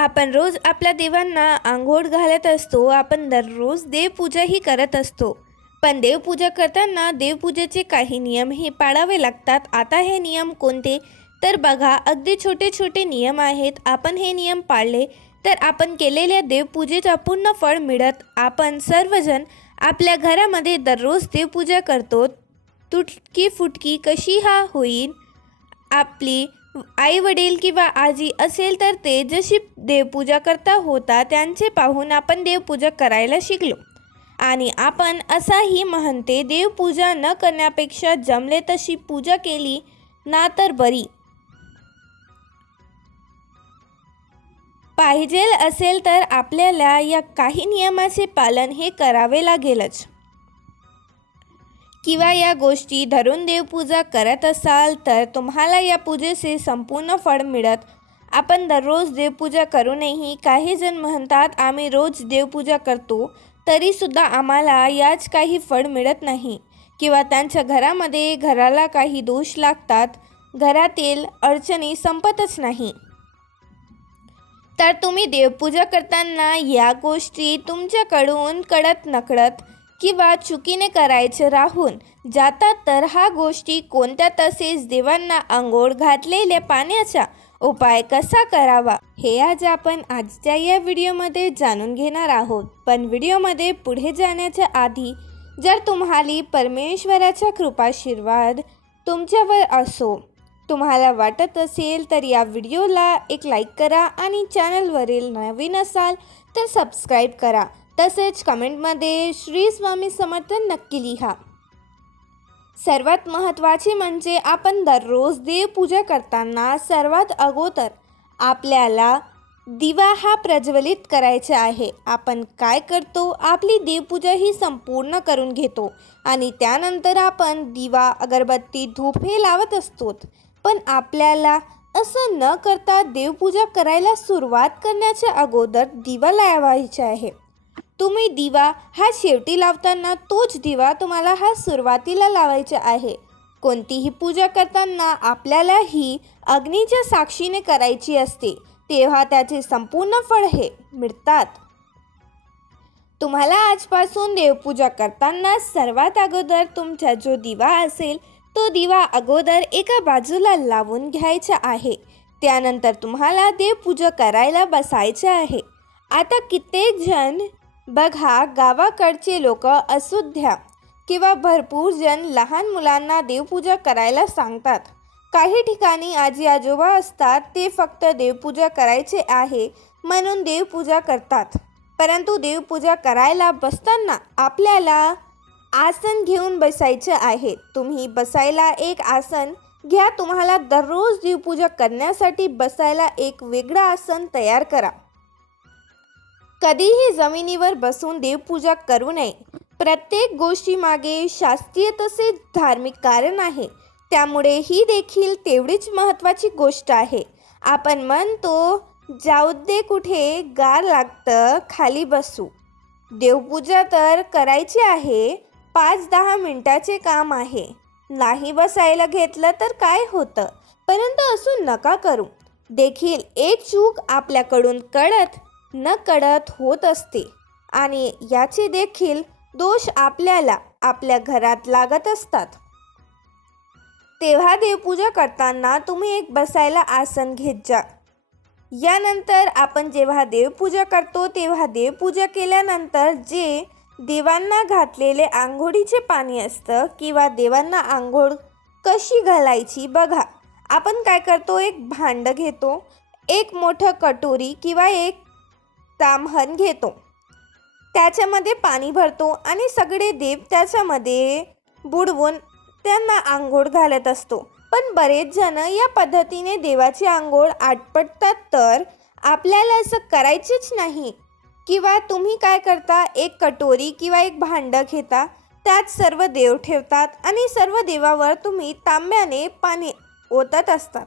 आपण रोज आपल्या देवांना आंघोळ घालत असतो आपण दररोज देवपूजाही करत असतो. पण देवपूजा करताना देवपूजेचे काही नियमही पाळावे लागतात. आता हे नियम कोणते? तर बघा अगदी छोटे छोटे नियम आहेत. आपण हे नियम पाळले तर आपण केलेल्या देवपूजेचा पूर्ण फळ मिळत. आपण सर्वजण आपल्या घरामध्ये दररोज देवपूजा करतो. तुटकी फुटकी कशी हा होईल? आपली आई वडील किंवा आजी असेल तर ते जशी देवपूजा करता होता त्यांचे पाहून आपण देवपूजा करायला शिकलो. आणि आपण असाही म्हणते देवपूजा न करण्यापेक्षा जमले तशी पूजा केली ना तर बरी. पाहिजेल असेल तर आपल्याला या काही नियमाचे पालन हे करावे लागेलच. किंवा या गोष्टी धरून देवपूजा करत असाल तर तुम्हाला या पूजेचे संपूर्ण फळ मिळत. आपण दररोज देवपूजा करूनही काही जण म्हणतात आम्ही रोज देवपूजा करतो तरीसुद्धा आम्हाला याच काही फळ मिळत नाही. किंवा त्यांच्या घरामध्ये घराला काही दोष लागतात घरातील अडचणी संपतच नाही. तर तुम्ही देवपूजा करताना या गोष्टी तुमच्याकडून कळत नकळत किंवा चुकीने करायचे राहून जातात तर हा गोष्टी कोणत्या तसेच देवांना आंघोळ घातलेल्या पाण्याचा उपाय कसा करावा हे आज आपण आजच्या या व्हिडिओमध्ये जाणून घेणार आहोत. पण व्हिडिओमध्ये पुढे जाण्याच्या आधी जर तुम्हाला परमेश्वराच्या कृपाशीर्वाद तुमच्यावर असो तुम्हाला वाटत असेल तर या व्हिडिओला एक लाईक करा आणि चॅनलवरील नवीन असाल तर सबस्क्राईब करा. तसेच कमेंटमध्ये श्री स्वामी समर्थ नक्की लिहा. सर्वात महत्त्वाचे म्हणजे आपण दररोज देवपूजा करताना सर्वात अगोदर आपल्याला दिवा हा प्रज्वलित करायचा आहे. आपण काय करतो? आपली देवपूजा ही संपूर्ण करून घेतो आणि त्यानंतर आपण दिवा अगरबत्ती धूप हे लावत असतो. पण आपल्याला असं न करता देवपूजा करायला सुरुवात करण्याच्या अगोदर दिवा लावायचा आहे. तुम्ही दिवा हा शेवटी लावताना तोच दिवा तुम्हाला हा सुरुवातीला लावायचा आहे. कोणतीही पूजा करताना आपल्याला ही अग्नीच्या साक्षीने करायची असते तेव्हा त्याचे संपूर्ण फळ हे मिळतात. तुम्हाला आजपासून देवपूजा करताना सर्वात अगोदर तुमचा जो दिवा असेल तो दिवा अगोदर एका बाजूला लावून घ्यायचा आहे. त्यानंतर तुम्हाला देवपूजा करायला बसायचं आहे. आता कित्येक जण बघा गावाकडचे लोक अशुद्ध्या किंवा भरपूर जण लहान मुलांना देवपूजा करायला सांगतात. काही ठिकाणी आजी आजोबा असतात ते फक्त देवपूजा करायचे आहे म्हणून देवपूजा करतात. परंतु देवपूजा करायला बसताना आपल्याला आसन घेऊन बसायचं आहे. तुम्ही बसायला एक आसन घ्या तुम्हाला दररोज देवपूजा करण्यासाठी बसायला एक वेगळं आसन तयार करा. कधीही जमिनीवर बसून देवपूजा करू नये. प्रत्येक गोष्टीमागे शास्त्रीय तसेच धार्मिक कारण आहे. त्यामुळे ही देखील तेवढीच महत्त्वाची गोष्ट आहे. आपण म्हणतो जाऊ दे कुठे गार लागतं खाली बसू. देवपूजा तर करायची आहे पाच दहा मिनटाचे काम आहे. नाही बसायला घेतलं तर काय होतं? परंतु असं नका करू. देखील एक चूक आपल्याकडून कळत न कळत होत असते. आणि याचे देखील दोष आपल्याला आपल्या घरात लागत असतात. तेव्हा देवपूजा करताना तुम्ही एक बसायला आसन घेत जा. यानंतर आपण जेव्हा देवपूजा करतो तेव्हा देवपूजा केल्यानंतर जे देवांना घातलेले आंघोळीचे पाणी असतं किंवा देवांना आंघोळ कशी घालायची बघा. आपण काय करतो? एक भांडं घेतो एक मोठं कटोरी किंवा एक ताम्हण घेतो. त्याच्यामध्ये पाणी भरतो आणि सगळे देव त्याच्यामध्ये बुडवून त्यांना आंघोळ घालत असतो. पण बरेच जण या पद्धतीने देवाची आंघोळ आटपटतात तर आपल्याला असं करायचीच नाही. किंवा तुम्ही काय करता एक कटोरी किंवा एक भांडं घेता त्यात सर्व देव ठेवतात आणि सर्व देवावर तुम्ही तांब्याने पाणी ओतत असतात.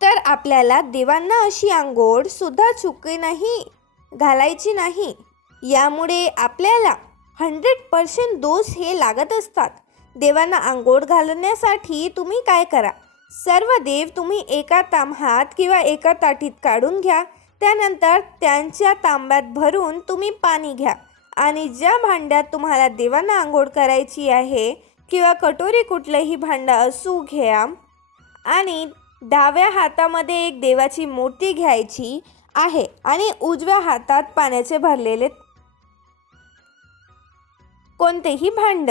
तर आपल्याला देवांना अशी आंघोळ सुद्धा चुके नाही घालायची नाही. यामुळे आपल्याला हंड्रेड पर्सेंट दोष हे लागत असतात. देवांना आंघोळ घालण्यासाठी तुम्ही काय करा? सर्व देव तुम्ही एका ताम्हात किंवा एका ताटीत काढून घ्या. त्यानंतर त्यांच्या तांब्यात भरून तुम्ही पाणी घ्या. आणि ज्या भांड्यात तुम्हाला देवांना आंघोळ करायची आहे किंवा कटोरी कुठलंही भांडं असू घ्या आणि डाव्या हातामध्ये एक देवाची मूर्ती घ्यायची आहे आणि उजव्या हातात पाण्याचे भरलेले कोणतेही भांड.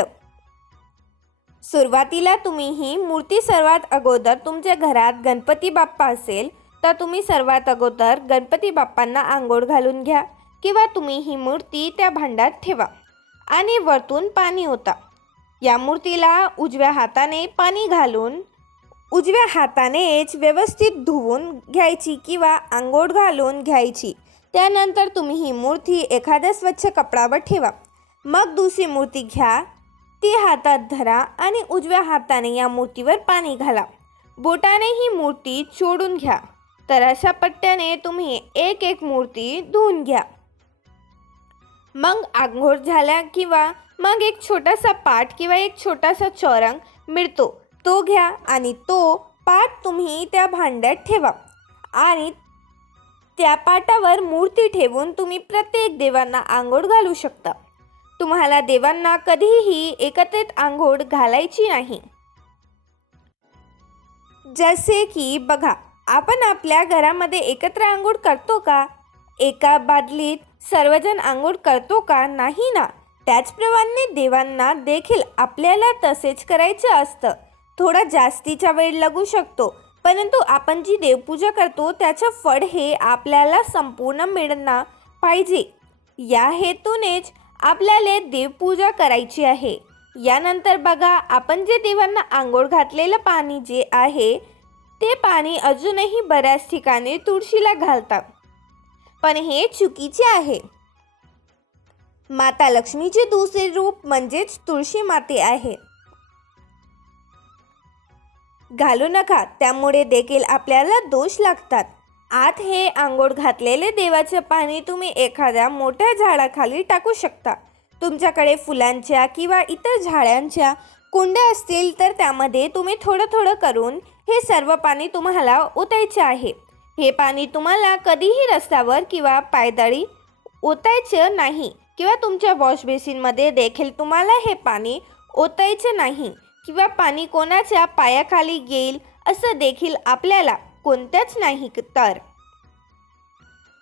सुरुवातीला तुम्ही ही मूर्ती सर्वात अगोदर तुमच्या घरात गणपती बाप्पा असेल तर तुम्ही सर्वात अगोदर गणपती बाप्पांना आंघोळ घालून घ्या किंवा तुम्ही ही मूर्ती त्या भांड्यात ठेवा आणि वरतून पाणी होता या मूर्तीला उजव्या हाताने पाणी घालून उजव्या हातानेच व्यवस्थित धुवून घ्यायची किंवा आंघोळ घालून घ्यायची. त्यानंतर तुम्ही ही मूर्ती एखाद्या स्वच्छ कपडावर ठेवा. मग दुसरी मूर्ती घ्या. ती हातात धरा आणि उजव्या हाताने या मूर्तीवर पाणी घाला. बोटाने ही मूर्ती चोडून घ्या. तर अशा पट्ट्याने तुम्ही एक एक मूर्ती धुवून घ्या. मग आंघोळ झाल्या किंवा मग एक छोटासा पाट किंवा एक छोटासा चौरंग मिळतो. तो घ्या आणि तो पाट तुम्ही त्या भांड्यात ठेवा. आणि त्या पाटावर मूर्ती ठेवून तुम्ही प्रत्येक देवांना आंघोळ घालू शकता. तुम्हाला देवांना कधीही एकत्रित आंघोळ घालायची नाही. जसे की बघा आपण आपल्या घरामध्ये एकत्र आंघोळ करतो का? एका बादलीत सर्वजण आंघोळ करतो का? नाही ना. त्याचप्रमाणे देवांना देखील आपल्याला तसेच करायचं असतं. थोडा जास्तीचा वेळ लागू शकतो. परंतु आपण जी देवपूजा करतो त्याचं फळ हे आपल्याला संपूर्ण मिळणं पाहिजे. या हेतूनेच आपल्याला देवपूजा करायची आहे. यानंतर बघा आपण जे देवांना आंघोळ घातलेलं पाणी जे आहे ते पाणी अजूनही बऱ्याच ठिकाणी तुळशीला घालतात. पण हे चुकीचे आहे. माता लक्ष्मीचे दुसरे रूप म्हणजेच तुळशी माते आहे. घालू नका त्यामुळे देखील आपल्याला दोष लागतात. आत हे आंघोळ घातलेले देवाचे पाणी तुम्ही एखाद्या मोठ्या झाडाखाली टाकू शकता. तुमच्याकडे फुलांच्या किंवा इतर झाडांच्या कुंड्या असतील तर त्यामध्ये तुम्ही थोडं थोडं करून हे सर्व पाणी तुम्हाला ओतायचे आहे. हे पाणी तुम्हाला कधीही रस्त्यावर किंवा पायदळी ओतायचं नाही किंवा तुमच्या वॉश बेसिनमध्ये देखील तुम्हाला हे पाणी ओतायचं नाही. किंवा पाणी कोणाच्या पायाखाली येईल असं देखील आपल्याला कोणत्याच नाही तर.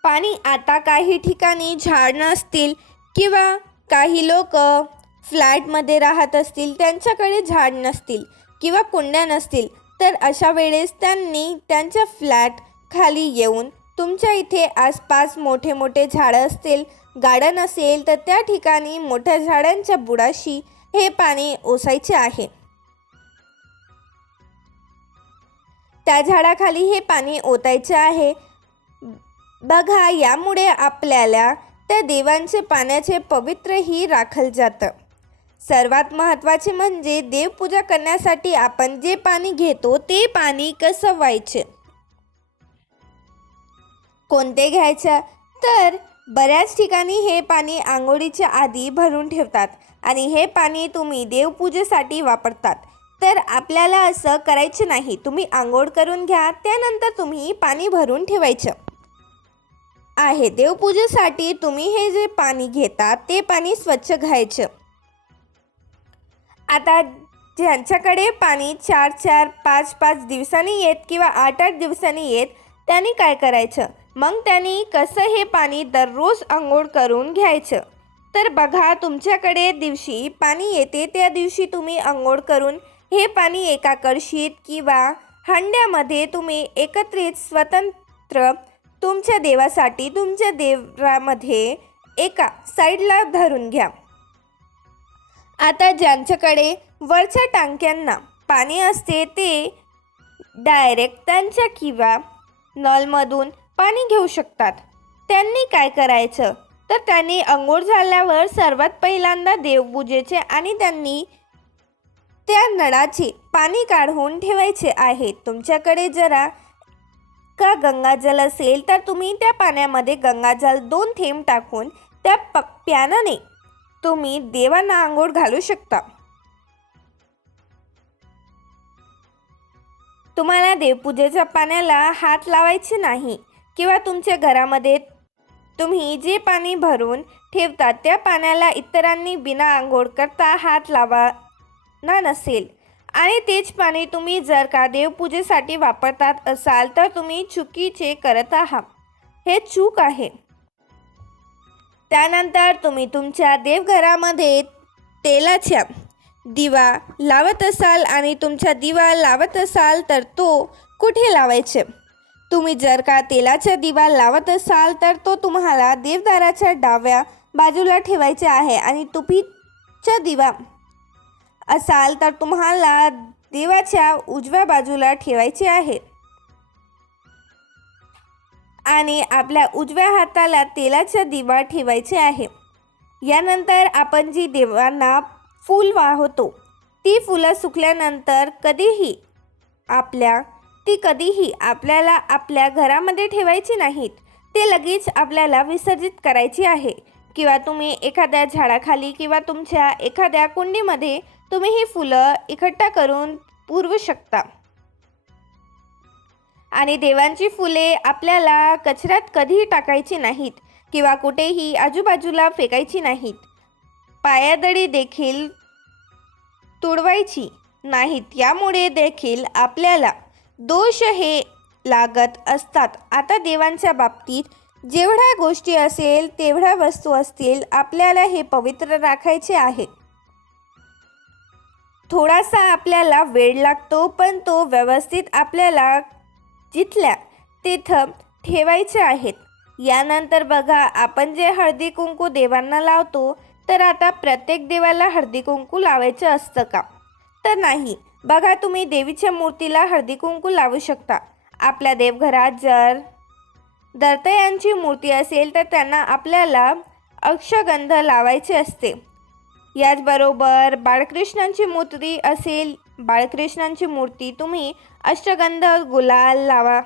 पाणी आता काही ठिकाणी झाड नसतील किंवा काही लोक फ्लॅटमध्ये राहत असतील त्यांच्याकडे झाड नसतील किंवा कुंड्या नसतील तर अशा वेळेस त्यांनी त्यांच्या फ्लॅट खाली येऊन तुमच्या इथे आसपास मोठे मोठे झाडं असतील गार्डन असेल तर त्या ठिकाणी मोठ्या झाडांच्या बुडाशी हे पाणी ओसायचे आहे. त्या झाडाखाली हे पाणी ओतायचे आहे. बघा यामुळे आपल्याला त्या देवांचे पाण्याचे पवित्रही राखल जातं. सर्वात महत्त्वाचे म्हणजे देवपूजा करण्यासाठी आपण जे पाणी घेतो ते पाणी कसं व्हायचे? कोणते घ्यायचं? तर बऱ्याच ठिकाणी हे पाणी आंघोळीच्या आधी भरून ठेवतात आणि हे पाणी तुम्ही देवपूजेसाठी वापरतात. तर आपल्याला असं करायचं नाही. तुम्ही आंघोळ करून घ्या त्यानंतर तुम्ही पाणी भरून ठेवायचं. आहे देवपूजेसाठी तुम्ही हे जे पाणी घेता ते पाणी स्वच्छ घ्यायचं. आता ज्यांच्याकडे पाणी चार चार पाच पाच दिवसांनी येत किंवा आठ आठ दिवसांनी येत त्यांनी काय करायचं? मग त्यांनी कसं हे पाणी दररोज आंघोळ करून घ्यायचं? तर बघा तुमच्याकडे दिवशी पाणी येते त्या दिवशी तुम्ही आंघोळ करून हे पाणी एका कळशीत किंवा हंड्यामध्ये तुम्ही एकत्रित स्वतंत्र तुमच्या देवासाठी तुमच्या देवरामध्ये एका साईडला धरून घ्या. आता ज्यांच्याकडे वरच्या टांक्यांना पाणी असते ते डायरेक्ट त्यांच्या किंवा नॉलमधून पाणी घेऊ शकतात. त्यांनी काय करायचं? तर त्यांनी अंघोळ झाल्यावर सर्वात पहिल्यांदा देवपूजेचे आणि त्यांनी त्या नळाचे पाणी काढून ठेवायचे आहे. तुमच्याकडे जरा का गंगाजल असेल तर तुम्ही त्या पाण्यामध्ये गंगाजल दोन थेंब टाकून त्या प प्यानाने तुम्ही देवांना आंघोळ घालू शकता. तुम्हाला देवपूजेच्या पाण्याला हात लावायचे नाही किंवा तुमच्या घरामध्ये तुम्ही जे पाणी भरून ठेवता त्या पाण्याला इतरांनी बिना आंघोळ करता हात लावा ना नसेल. आणि तेच पाणी तुम्ही जर का देवपूजेसाठी वापरतात असाल तर तुम्ही चुकीचे करत आहात. हे चूक आहे. त्यानंतर तुम्ही तुमच्या देवघरामध्ये तेलाच्या दिवा लावत असाल आणि तुमचा दिवा लावत असाल तर तो कुठे लावायचे? तुम्ही जर का तेलाचा दिवा लावत असाल तर तो तुम्हाला देवदाराच्या डाव्या बाजूला ठेवायचे आहे आणि तुपीचा दिवा असाल तर तुम्हाला देवाच्या उजव्या बाजूला ठेवायचे आहे. आणि आपल्या उजव्या हाताला तेलाचा दिवा ठेवायचे आहे. यानंतर आपण जी देवांना फूल वाहतो ती फुलं सुकल्यानंतर कधीही आपल्या ती कधीही आपल्याला आपल्या घरामध्ये ठेवायची नाहीत. ते लगेच आपल्याला विसर्जित करायची आहे. किंवा तुम्ही एखाद्या झाडाखाली किंवा तुमच्या एखाद्या कुंडीमध्ये तुम्ही ही फुलं इकट्ठा करून पुरवू शकता. आणि देवांची फुले आपल्याला कचऱ्यात कधीही टाकायची नाहीत किंवा कुठेही आजूबाजूला फेकायची नाहीत. पायादळी देखील तुडवायची नाहीत. यामुळे देखील आपल्याला दोष हे लागत असतात. आता देवांच्या बाबतीत जेवढ्या गोष्टी असेल तेवढ्या वस्तू असतील आपल्याला हे पवित्र राखायचे आहे. थोडासा आपल्याला वेळ लागतो पण तो व्यवस्थित आपल्याला जिथल्या तिथं ठेवायचे आहेत. यानंतर बघा आपण जे हळदी कुंकू देवांना लावतो तर आता प्रत्येक देवाला हळदी कुंकू लावायचं असतं का? तर नाही. बघा तुम्ही देवीच्या मूर्तीला हळदी कुंकू लावू शकता. आपल्या देवघरात जर दर्तयांची मूर्ती असेल तर त्यांना आपल्याला अक्षगंध लावायचे असते. याचबरोबर बाळकृष्णांची मूर्ती असेल बाळकृष्णांची मूर्ती तुम्ही अष्टगंध गुलाल लावा.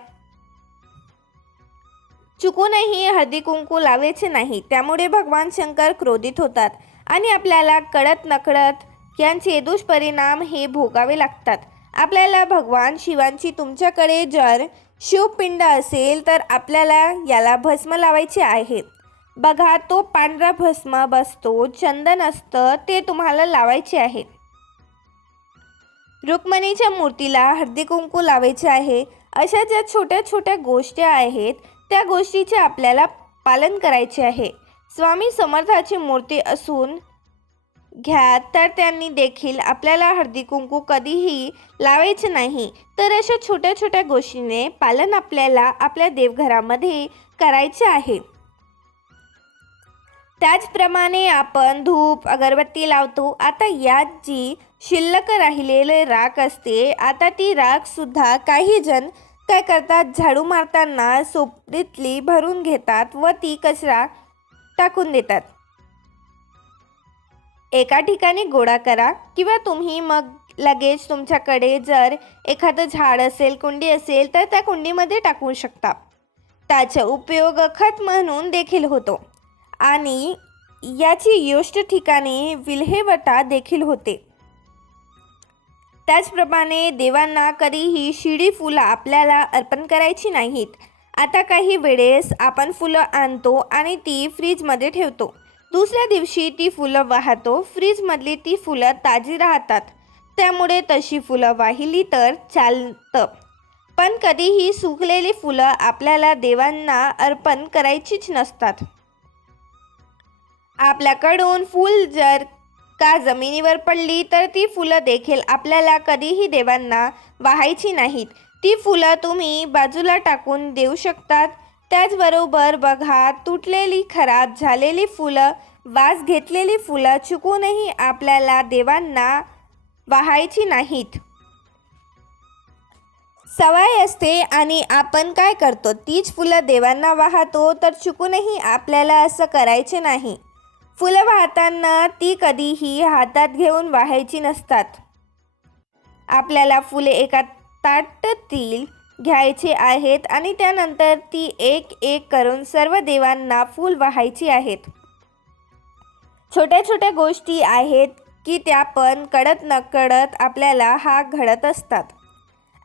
चुकूनही हळदी कुंकू लावायचे नाही त्यामुळे भगवान शंकर क्रोधित होतात आणि आपल्याला कळत नकळत यांचे दुष्परिणाम हे भोगावे लागतात. आपल्याला भगवान शिवांची तुमच्याकडे जर शिवपिंड असेल तर आपल्याला याला भस्म लावायचे आहे बघा तो पांढरा भस्म बसतो चंदन असतं ते तुम्हाला लावायचे आहे रुक्मिणीच्या मूर्तीला हळदी कुंकू लावायचे आहे. अशा ज्या छोट्या छोट्या गोष्टी आहेत त्या गोष्टीचे आपल्याला पालन करायचे आहे. स्वामी समर्थाची मूर्ती असून घ्या तर त्यांनी देखील आपल्याला हळदी कुंकू कधीही लावायचे नाही. तर अशा छोट्या छोट्या गोष्टीने पालन आपल्याला आपल्या देवघरामध्ये करायचे आहे. त्याचप्रमाणे आपण धूप अगरबत्ती लावतो. आता यात जी शिल्लक राहिलेले राख असते आता ती राखसुद्धा काही जण काय करतात? झाडू मारताना सोपडीतली भरून घेतात व ती कचरा टाकून देतात. एका ठिकाणी गोळा करा किंवा तुम्ही मग लगेच तुमच्याकडे जर एखादं झाड असेल कुंडी असेल तर त्या कुंडीमध्ये टाकू शकता. त्याचा उपयोग खत म्हणून देखील होतो. आणि याची योष्ट ठिकाणी विल्हेवटा देखील होते. त्याचप्रमाणे देवांना कधीही शिडी फुलं आपल्याला अर्पण करायची नाहीत. आता काही वेळेस आपण फुलं आणतो आणि ती फ्रीजमध्ये ठेवतो. दुसऱ्या दिवशी ती फुलं वाहतो. फ्रीजमधली ती फुलं ताजी राहतात. त्यामुळे तशी फुलं वाहिली तर चालतं. पण कधीही सुकलेली फुलं आपल्याला देवांना अर्पण करायचीच नसतात. आपल्याकडून फूल जर का जमिनीवर पडली तर ती फुलं देखील आपल्याला कधीही देवांना वाहायची नाहीत. ती फुलं तुम्ही बाजूला टाकून देऊ शकतात. त्याचबरोबर बघा तुटलेली खराब झालेली फुलं वास घेतलेली फुलं चुकूनही आपल्याला देवांना वाहायची नाहीत. सवय असते आणि आपण काय करतो? तीच फुलं देवांना वाहतो तर चुकूनही आपल्याला असं करायचे नाही. फुलं वाहताना ती कधीही हातात घेऊन वाहायची नसतात. आपल्याला फुले एका ताटतील घ्यायचे आहेत आणि त्यानंतर ती एक एक करून सर्व देवांना फूल वाहायची आहेत. छोट्या छोट्या गोष्टी आहेत की त्या पण कळत नकळत आपल्याला हा घडत असतात.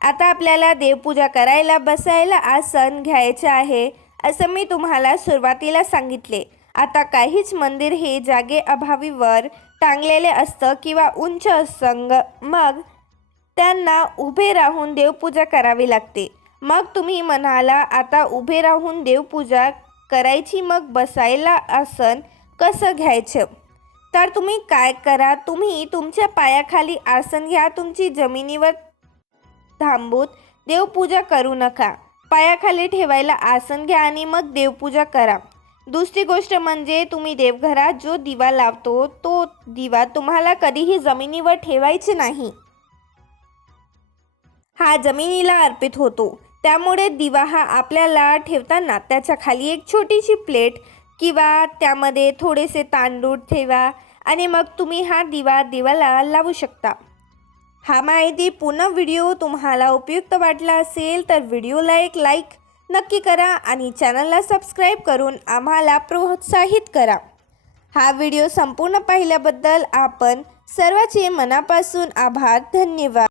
आता आपल्याला देवपूजा करायला बसायला आसन घ्यायचे आहे असं मी तुम्हाला सुरुवातीला सांगितले. आता काहीच मंदिर हे जागे अभावीवर टांगलेले असतं किंवा उंच असंग मग त्यांना उभे राहून देवपूजा करावी लागते. मग तुम्ही म्हणाला आता उभे राहून देवपूजा करायची मग बसायला आसन कसं घ्यायचं? तर तुम्ही काय करा तुम्ही तुमच्या पायाखाली आसन घ्या तुमची जमिनीवर थांबूत देवपूजा करू नका. पायाखाली ठेवायला आसन घ्या आणि मग देवपूजा करा. दुसरी गोष्ट म्हणजे तुम्ही देवघरात जो दिवा लावतो तो दिवा तुम्हाला कधीही जमिनीवर ठेवायचे नाही. हा जमिनीला अर्पित होतो. त्यामुळे दिवा हा आपल्याला ठेवताना त्याच्याखाली एक छोटीशी प्लेट किंवा त्यामध्ये थोडेसे तांदूळ ठेवा आणि मग तुम्ही हा दिवा दिवाला लावू शकता. हा माहिती पूर्ण व्हिडिओ तुम्हाला उपयुक्त वाटला असेल तर व्हिडिओला एक लाईक नक्की करा आणि चॅनलला सबस्क्राईब करून आम्हाला प्रोत्साहित करा. हा व्हिडिओ संपूर्ण पाहिल्याबद्दल आपण सर्वांचे मनापासून आभार धन्यवाद.